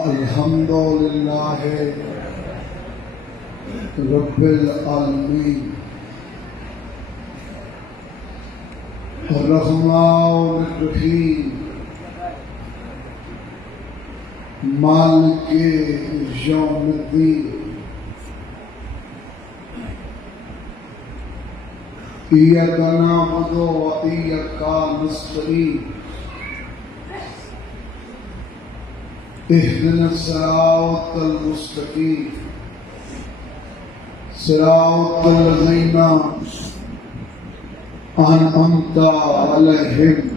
الحمد للہ رب العالمین الرحمن الرحیم مالک یوم الدین ایاک نعبد و ایاک نستعین اهدنا الصراط المستقيم صراط الذين أنعمت عليهم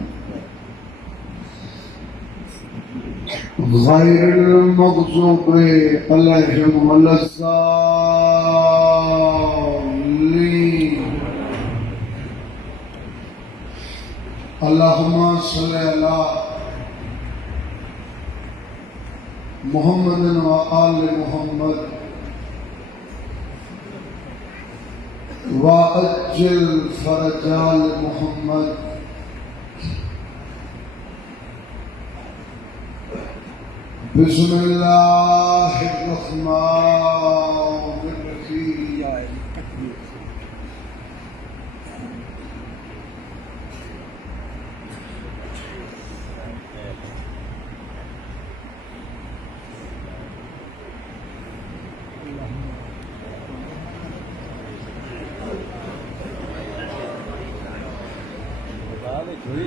غير المغضوب عليهم ولا الضالين. اللهم صل على محمد و آل محمد وعجل فرج آل محمد. بسم اللہ الرحمن الرحیم.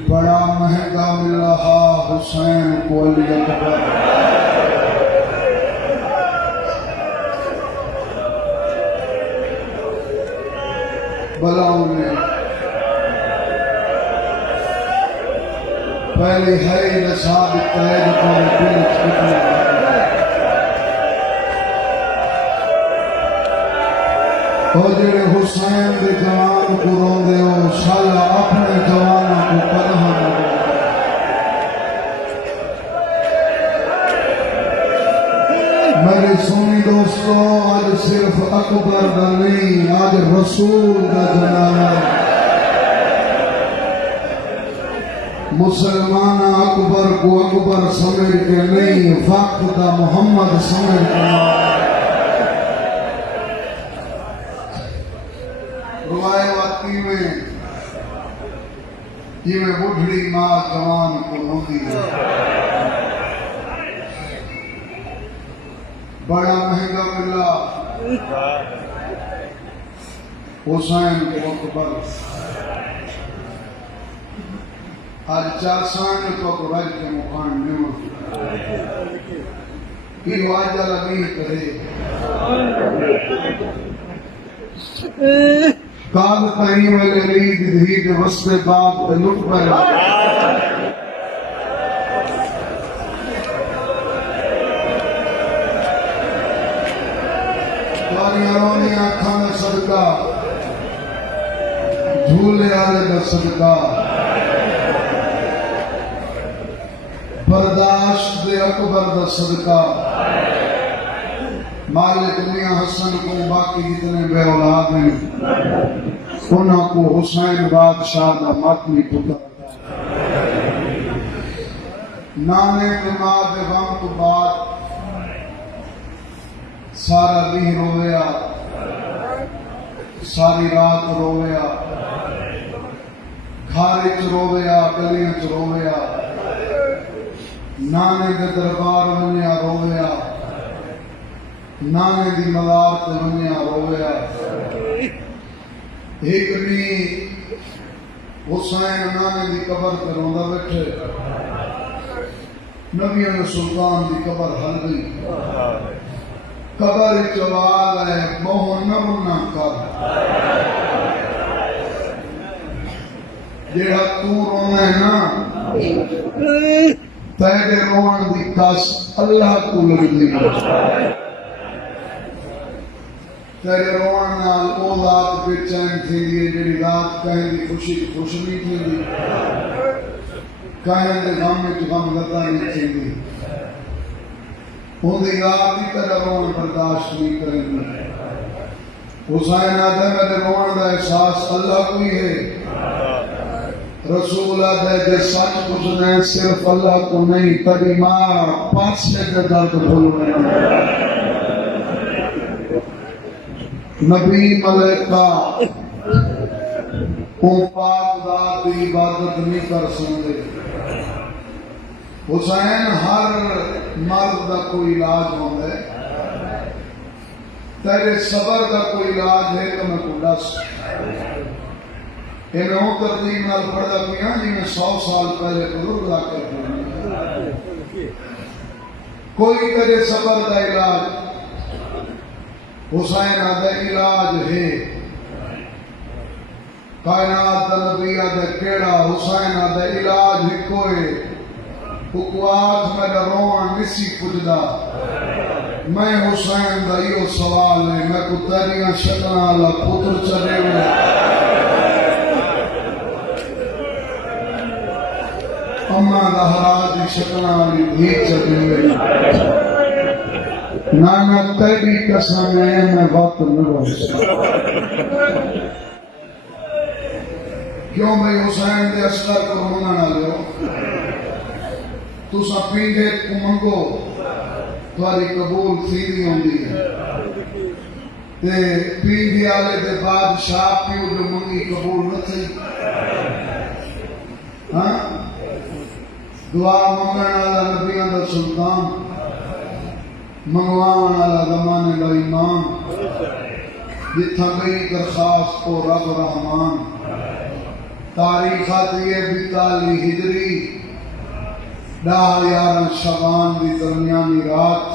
بڑا مہنگا ملا حسین کو علی اکبر. بلاؤں نے پہلے ہے نصاب قید پر پلچ کتنے او جڑے حسین دے جوان کو رون دے ہو شالا اپنے جوانوں کو پناہ دے. میرے سونی دوستو آج صرف اکبر دا نہیں آج رسول دا جنازہ. مسلمان اکبر کو اکبر سمجھ کے نہیں وقت دا محمد سمجھ کے روائے واقعی میں جی میں بڑھڑی ماں جوان کو روندی ہے. بڑا مہنگا ملا حسین کو اکبر. آج چاسان کو اکبر کے مقام نمو کی واجہ لگی کرے کال تائیں والے لید دھید وسط باغ لٹ پر تاری آرونی آنکھاں میں صدقہ جھولے آلے کا صدقہ برداشت دے اکبر دا صدقہ مالک میاں حسن کو باقی جتنے بے اولاد ہیں انہوں کو حسین بادشاہ دا ماتمی پتر نانے دماغ غم تو بعد سارا دن رویا ساری رات رویا گھارے چ رویا گلیاں چ رویا نانے دے دربار ونیا رویا نانے دی مدار تے ونیا رویا. ایک بھی حسین نانے دی قبر تے روندا بیٹھے نبیوں نے سلطان دی قبر ہل گئی. قبر چوال ہے موہن نہ مننا کر جیڑا تو رونا ہے نا تیرے روان دی کس اللہ کو لگی. تیرے روان نال او رات بے چین تھی جیڑی رات کہیں دی خوشی کی خوش نہیں تھی کہیں دے غم میں غم گتا نہیں تھی ان دی رات دی طرح روان برداشت نہیں کریں گے. حسین آدھے میرے روان دا احساس اللہ کو ہی ہے رسول ہے کہ سچ پوچھنا ہے صرف اللہ کو نہیں، تیری ماں پاسے کے درد بھولنا نبی ملائکہ وہ پاک ذات کی عبادت نہیں کر سکتے۔ حسین ہر مرد کا کوئی علاج ہوتا ہے، تیرے صبر کا کوئی علاج ہے تو میں کو دس یہ میں ترتیب نال پڑھتا پیا جی میں 100 سال پہلے بزرگ آ کر پڑھا کوئی تیرے صبر کا علاج حسین کا علاج ہے کائنات نبی دا کیڑا حسین دا علاج ہکو ہے حکوات میں روان نسی پجدا میں حسین دا یہ سوال ہے میں کو تیریاں شکلیں والا پتر چلے ہوئے اما دا حرا دی شکلیں والی دھی چلے ہوئے نانا تیری قسم ہے میں وقت نہ رہا کیوں بھئی حسین دے اصغر کو رونا نہ لو تو سا پیندے کو منگو تمہاری قبول تھی نہیں ہوندی ہے تے پیندے آلے دے بادشاہ پیو جو منگی قبول نہ تھی ہاں دعا منگن والا نبیاں دا سلطان منگوان والا زمانے دا امام جتھا گئی درخواست کو رب رحمان تاریخ آتی ہے 42 ہجری 11 شعبان دی درمیانی رات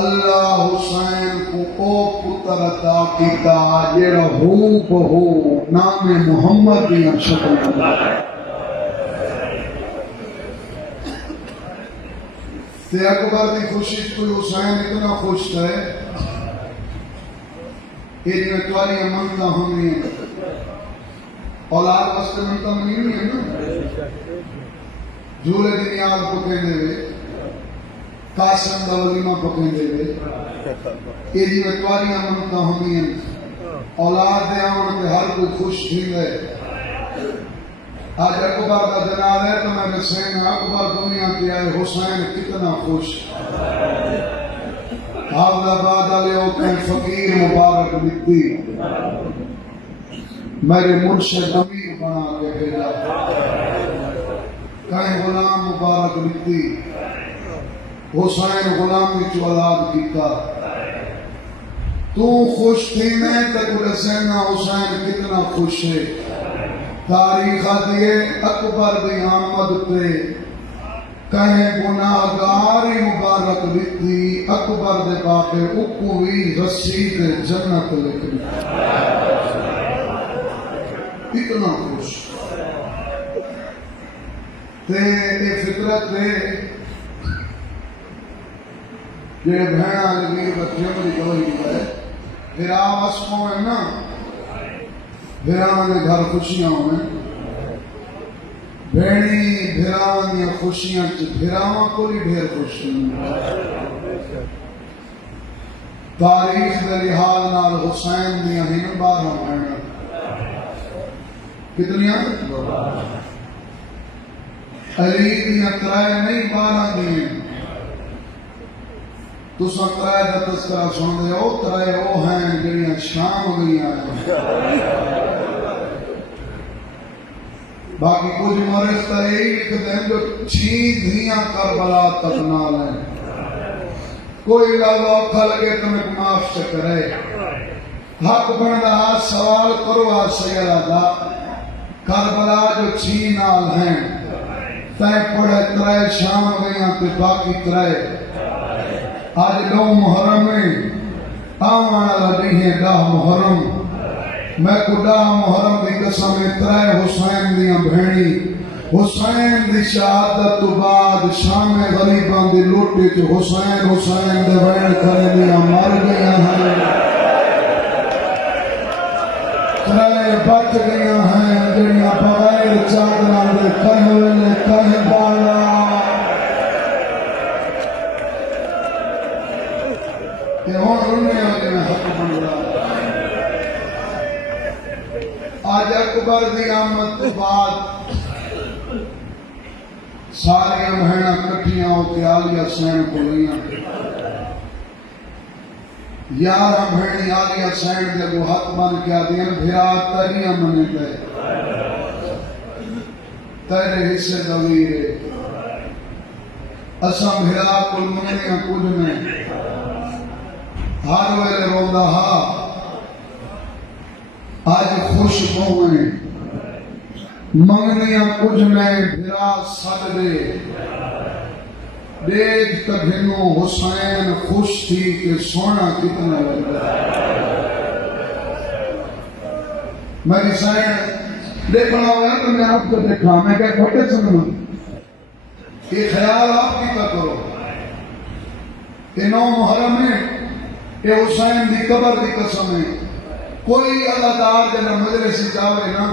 اللہ حسین کو او پتر عطا کیتا جیڑا ہو بہو نام محمد دی شکل تے اکبر دی خوشی کوئی حسین اتنا خوش ہے یہ جو اتواریاں منگتا ہونی ہیں اولاد واسطے منگتا نہیں ہے نا جھولے دی نیاز پکیں دے وے قاسم دا ولیمہ پکیں دے وے یہ جو اتواریاں منگتا ہونی ہیں اولاد دے آن تے ہر کوئی خوش تھی گئے آج اکبر کا جناب ہے تو میں حسین اکبر دنیا کی آئے حسین کتنا خوش حافظ آباد والے ہوتے فقیر مبارک لکھتی میرے مرشد امیر بنا کے بھیجا کہیں غلام مبارک لکھتی حسین غلامی کی اولاد کیتا تو خوش تھی میں تک حسین کتنا خوش ہے تاریخ آدھیے اکبر دی آمد پہ کہیں گناہگاری مبارک لکھی اکبر دے باقے اکوی رسید جنت لکھی اتنا خوش تے یہ فطرت ہے یہ بہنہ لگی بچوں کی گوئی ہے پھر آپ اسکوں ہے نا بھیران کے گھر خوشیاں ہوئے بھیڑی بھیران یا خوشیاں بھیراواں کوئی ڈھیر خوشی تاریخ دے لحاظ نال حسین دیاں ہی 12 بہناں کتنیاں علی دیاں 3 نہیں 12 دیاں تو سب 3 دا تذکرہ سن دے او 3 او ہیں جڑیاں شام گئیاں باقی کچھ مورخ تا یہی لکھتے ہیں جو 6 دھیاں کربلا تک نال ہیں کوئی لگ اوکھا لگے تمہیں معاف سے کرے حق بندا سوال کرو آج سیدہ کربلا جو 6 نال ہیں تے پڑھے 3 شام گئیاں تے باقی 3 آج 9 محرم میں آوانا لڑی ہیں 10 محرم میں کو 10 محرم دی قسم 3 حسین دیاں بھینی حسین دی شہادت تو بعد شام غریباں دی لوٹی جو حسین دے بین کرے دیاں مر گیا ہیں 3 بچ گیا ہیں جنیاں بغیر چادران دے کہوے کہہ بالا کہ ہون رونے آگے میں حق بن رہا آج اکبر دی آمد تو بعد سارے بہناں کٹھیاں ہو کے عالیہ حسین کو لئیاں 11 بہنی عالیہ حسین دے کو ہاتھ بن کے آدیاں بھیا تریاں منے دے تیرے حصے دویرے اساں بھیا کل منیاں کچھ میں ہر ویلے روندہ ہا آج خوش بہویں منگنیاں کچھ میں بھرا سڑ دے دیکھ تگھنو حسین خوش تھی کہ سونا کتنا لگا میری سائن دیکھنا ہویا تو میں آپ کو دیکھا میں کہہ بھٹے سننا یہ خیال آپ کی کا کرو کہ 9 محرم ہے کہ حسین دی قبر دی قسم ہے کوئی اللہ دار جنہ مجلسی جاوے نا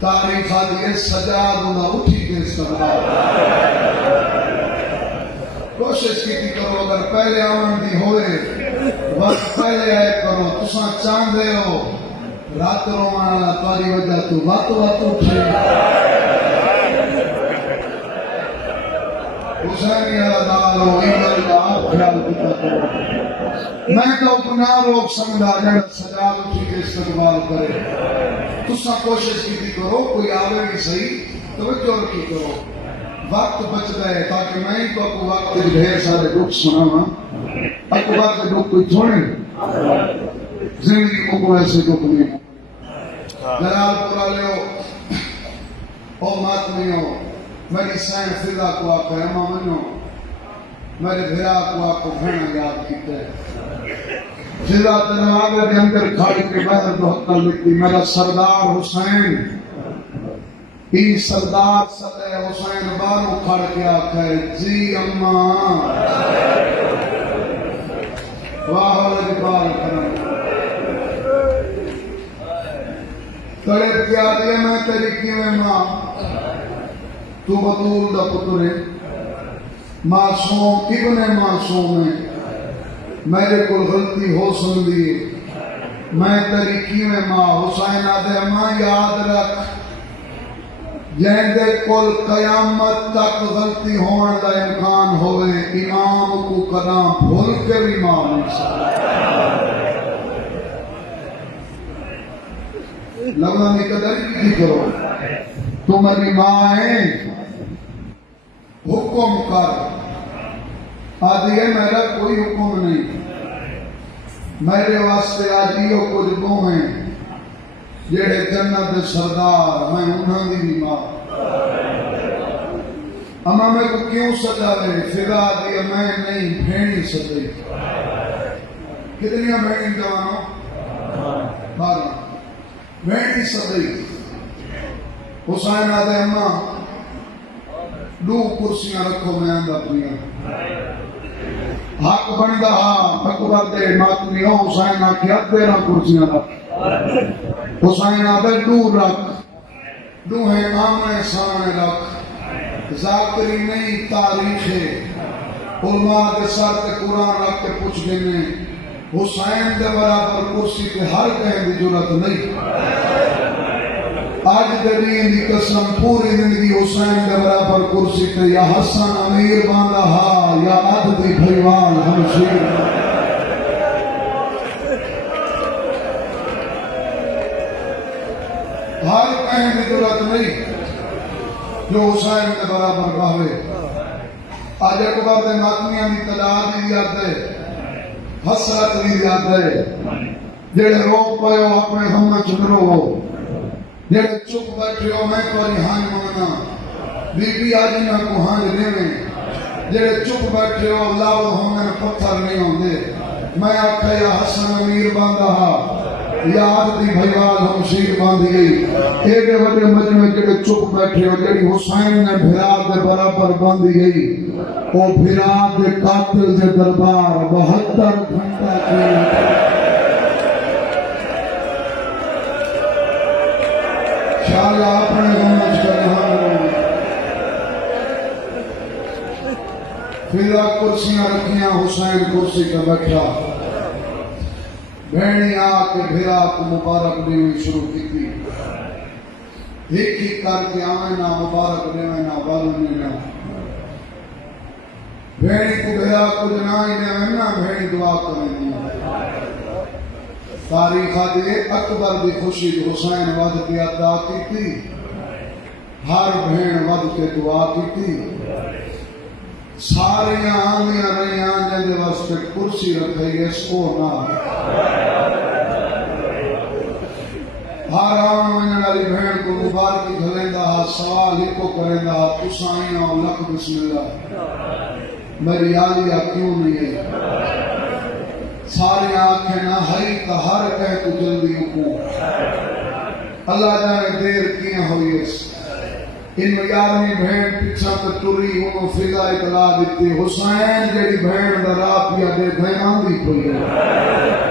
تاریخ آدھی سجاد ہونا اٹھی کے استقبال کوشش کی کرو اگر پہلے آمن دی ہوئے وقت پہلے آئے کرو تساں چاندے ہو رات رومانا تاری وجہ تو بات اٹھے حسینی اللہ دارو ایمال کا آپ خیال کتا کرو میں تو اپنا روک سمجھا جڑا سجاد اٹھی کے استقبال کرے تساں کوشش کی کرو کوئی آوے بھی صحیح توجہ رکھی کرو وقت بچ گئے تاکہ میں ہی تو آپ وقت کے ڈھیر سارے دکھ سناواں اکبر کے دکھ کوئی تھوڑے زندگی کو ایسے دکھ نہیں جلال پورا لیو او ماتمیوں میری سائن فضا کو آپ ہے امام منو میرے بھیرا کو آپ کو بھینا یاد کیتے فضا تنوابے کے اندر کھاڑی کے بہر تو حقا لکھتی میرا سردار حسین ای سردار صدر حسین بارو کھڑ کے آکھے جی اماں واہ واہ بال کرم تڑے پیادی میں تیری کیویں ماں تو بطول دا پتر ہے معصوم ابن معصوم ہے میرے کو غلطی ہو سندی میں تیری کیویں ماں حسین آدھے ماں یاد رکھ جہندے کل قیامت تک غلطی ہونے کا امکان ہوئے امام کو کلام بھول کے بھی معاف نہیں سکتا لگا نہیں قدر کی کرو تو میری ماں ہے حکم کر آدھی ہے میرا کوئی حکم نہیں میرے واسطے آجیو کچھ گو ہیں جیڑے جنت سردار میں انہاں دی بھی ماں اما میں کو کیوں سجاوے فضا دی میں نہیں بھینی سجائی کتنی بھینی جوانوں 12 بھینی سجائی حسین آدھے اما 2 کرسیاں رکھو میں اندر اپنی حق بندہ ہاں اکبر دے ماتمی ہو حسین آکھیا 13 کرسیاں رکھ حسین آدھے 2 رکھ 2 ہیں آمنے سامنے رکھ ذاکری نہیں تاریخ ہے علماء کے ساتھ قرآن رکھ کے پوچھ گئے حسین دے برابر کرسی کے ہر کہیں دی ضرورت نہیں آج دین دی قسم پوری زندگی حسین دے برابر کرسی تے یا حسن امیر باندھا ہا یا عددی بھیوان ہمشیر ہر کہیں کی ضرورت نہیں جو حسین کے برابر رہے آج اکبر دے ماتمیاں دی تعداد بھی یاد ہے حسرت بھی یاد ہے جڑے رو پے ہو اپنے غم چکرو ہو جڑے چپ بیٹھے ہو میں کوئی ہانج مانگنا بی بی آج نہ کو ہانج لیویں جڑے چپ بیٹھے ہو لاؤ ہونے پتھر نہیں ہوندے میں آکھا یا حسن امیر باندھا ہا یا عددی بھیوال ہمشیر باندھی گئی ایڈے وڈے مجمع جڑے چپ بیٹھے ہو جڑی حسین نے بھرا دے برابر باندھی گئی وہ بھرا دے قاتل دے دربار 72 گھنٹہ کی شاید اپنے غمج کا جہاں فضا کرسیاں رکھیاں حسین کرسی کا بیٹھا بہنی آ کے بھیرا کو مبارک دینے شروع کی تھی ایک ہی کر کے آئیں نہ مبارک دے نہ والنے نہ بھیڑی کو بھیڑا کچھ نہ ہی دے نہ بھیڑی دعا کریں دیا تاریخ دے اکبر دی خوشی جو حسین ود کے عطا کی تھی ہر بھین ود کے دعا کی تھی ساری آنیاں رہی آنجے دے واسطے کرسی رکھے اس کو نہ ہر آن من والی بھین کو مبارکی گھلیندہ سوال ہی کو کریندہ تسائیں اور لکھ بسم اللہ میری آلیہ کیوں نہیں ہے ساری آنکھیں نہ ہائی تا ہر کہہ تو جلدی حکوم اللہ جانے دیر کیا ہوئی اس ان یارمی بھین پیچھا تو ٹوری انہوں فضا اطلاع دیتی حسین جیڑی بھین دا راہ پیا دے بھیمان دی کوئی ہے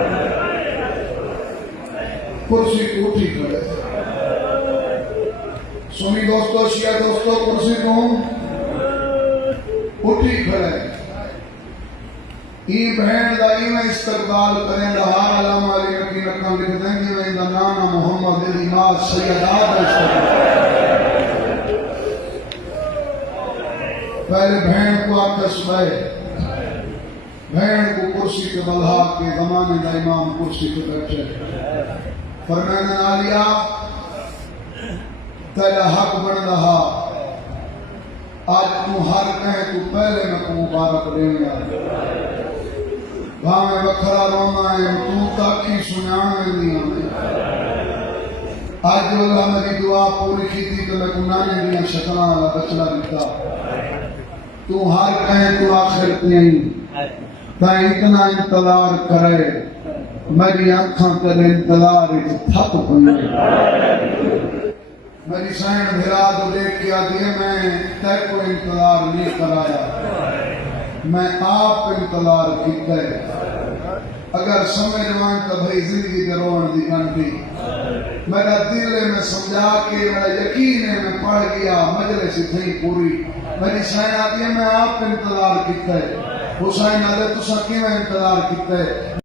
کرسی کو اٹھی کھڑے سنی دوستو شیعہ دوستو کرسی کو اٹھی کھڑے این بہن دا ایمیں استقبال کریں دا ہر علامہ علی نکی رکھن لکھ دیں گے میں دا نانا محمد علی ناز سیدات استقبال پہلے بہن کو آکس بے بہن کو کرسی کے بلہا کے زمانے دا امام کرسی کے بیٹھے فرمائنا علیہ تیرا حق بن رہا آج تو ہر کہیں تو پہلے میں کو مبارک دیں گا بھامے وکھرا رونا ہے تو تاکی سنانے نہیں ہمیں آج جو اللہ میری دعا پوری کی تھی تو میں گنانے دیا شکلان اللہ بچلا دیتا تو ہر کہیں تو آخر نہیں تا اتنا انتظار کرے میری آنکھاں تیرے انتظار ایک تھک پنے میری سائن بھیرا تو دیکھ کیا دیئے میں تے کو انتظار نہیں کرایا میں آپ انتظار کیتا ہے اگر سمجھ وائیں تو بھئی زندگی دے روڑ دی گھنٹی میرا دل میں سمجھا کے میرا یقین ہے میں پڑھ گیا مجلس تھی پوری میری سائن آتی ہے میں آپ انتظار کیتا ہے حسین علیہ تو سکی میں انتظار کیتا ہے